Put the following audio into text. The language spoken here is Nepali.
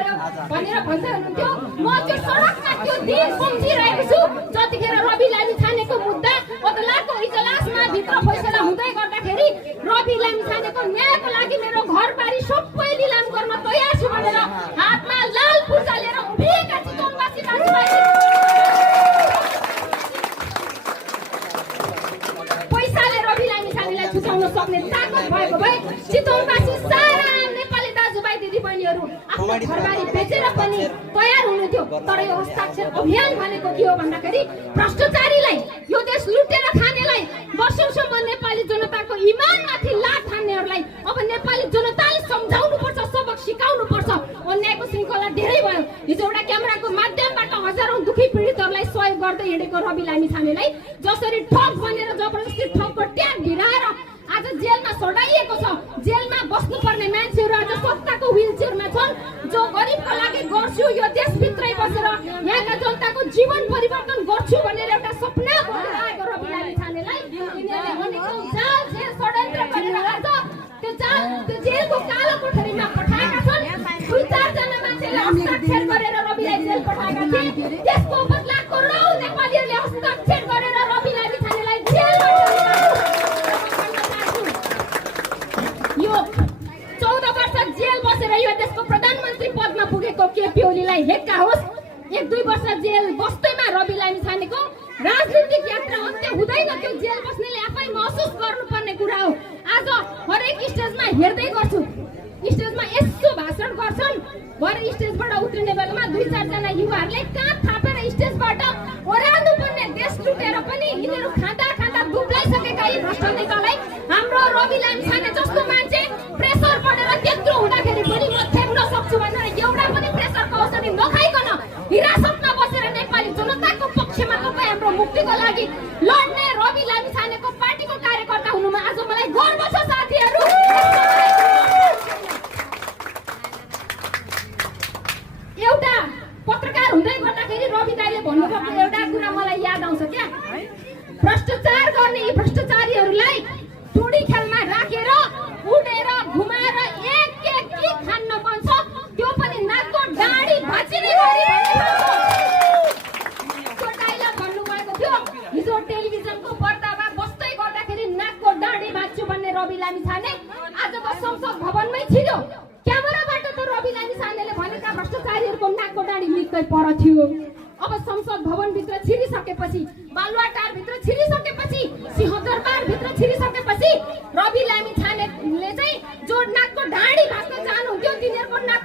पर्यो भनेर भन्दै हुनुहुन्थ्यो। म त्यो सडकमा त्यो दिन सम्झिरहेको छु जतिखेर रवि लामिछानेको मुद्दा अदालतको इजलासमा भित्र फैसला हुँदै गर्दाखेरि रवि लामिछानेको न्यायको लागि मेरो घरबारी सबै लिलाम गर्न तयार छु भनेर हातमा लाल पूर्जा लिएर उभिएका चितवनवासी दाजुभाइ पैसाले रवि लामिछानेलाई छुटाउन सक्ने ताकत भएको भए चितवनवासी सारा नेपाली दाजुभाइ दिदीबहिनीहरू आफ्नो घरबारी बेचेर पनि तयार हुनुहुन्थ्यो। तर यो हस्ताक्षर अभियान भनेको के हो भन्दाखेरि भ्रष्टाचारीलाई यो देश लुटेर खानेलाई वर्षौंसम्म नेपाली जनताको इमानमाथि लात हान्नेहरूलाई अब नेपाली जनताले सम्झाउनुपर्छ, सबक सिकाउनुपर्छ। अन्यायको श्रृङ्खला धेरै भयो। हिजो एउटा क्यामेराको माध्यमबाट हजारौं दुखी पीडितहरूलाई सहयोग गर्दै हिँडेको रवि लामिछानेलाई जसरी ठग बनेर जबरजस्ती ठगको ट्याग भिराएर आज जेलमा सडाइएको छ। जेलमा बस्नुपर्ने मान्छेहरू आज सत्ताको व्हीलचेयरमा छन्। जो गरिबको लागि गर्छु, यो देशभित्रै बसेर यहाँका जनताको जीवन परिवर्तन गर्छु भनेर एउटा सपना गरेर आएको रवि लामिछानेलाई यिनीहरूले भनेको जाल जेल षड्यन्त्र गरेर आज त्यो जेलको कालो कोठरीमा पठाएका छन्। 2-4 जना मान्छेले हस्ताक्षर गरेर रविलाई जेल पठाएका थिए। त्यसको बदला करोडौं नेपालीहरूले हस्ताक्षर गरेर रवि लामिछानेलाई जेलमा यो 14 वर्ष जेल बसेर यो देशको प्रधानमन्त्री पदमा पुगेको केपी ओलीलाई हेक्का होस्। 1-2 वर्ष जेल बस्दैमा रवि लामिछानेको राजनीतिक यात्रा अन्त्य हुँदैन। त्यो जेल बस्नेले आफै महसुस गर्नुपर्ने कुरा हो। आज हरेक स्टेजमा हेर्दै गर्छु, स्टेजमा यसो भाषण गर्छन्, भरे स्टेजबाट उत्रिने बेलामा 2-4 जना युवाहरूले काँध थापेर स्टेजबाट ओह्राल्नु पर्ने देश लुटेर पनि यिनीहरू खाँदा खाँदा दुब्लाइसकेका यी भ्रष्ट नेतालाई हाम्रो रवि लामिछाने जस्तो मान्छे प्रेसर परेर त्यत्रो हुँदाखेरि पनि म थेक्न सक्छु भनेर एउटा पनि प्रेसरको औषधि नखाइकन हिरासतमा बसेर नेपाली जनताको पक्षमा तपाईँ हाम्रो मुक्तिको लागि लड्ने रवि लामिछानेको पार्टीको कार्यकर्ता हुनुमा आज मलाई गर्व छ साथीहरू। एउटा पत्रकार हुँदै गर्दाखेरि रवि दाइले भन्नुभएको एउटा कुरा मलाई याद आउँछ क्या, भ्रष्टाचार गर्ने यी भ्रष्टाचारीहरूलाई टुडी खेलमा राखेर उडेर घुमाएर एक के खान्न पर्छ, त्यो पनि नाकको डाँडी भाँचिने गरी त्यो डाइलग भन्नुभएको थियो। हिजो टेलिभिजनको पर्दामा बस्दै गर्दाखेरि नाकको डाँडी भाँच्छु भन्ने रवि लामिछाने आज त संसद भवनमै छिर्यो। क्यामेराबाट त रवि लामिछानेले भनेका भ्रष्टाचारीहरूको नाकको डाँडी निकै पर थियो। अब संसद भवनभित्र छिरिसकेपछि, बालुवाटारभित्र छिरिसकेपछि, सिंहदरबारभित्र छिरिसकेपछि रवि लामिछानेले चाहिँ जो नाकको डाँडी भाँच्न चाहनुहुन्थ्यो तिनीहरूको नाक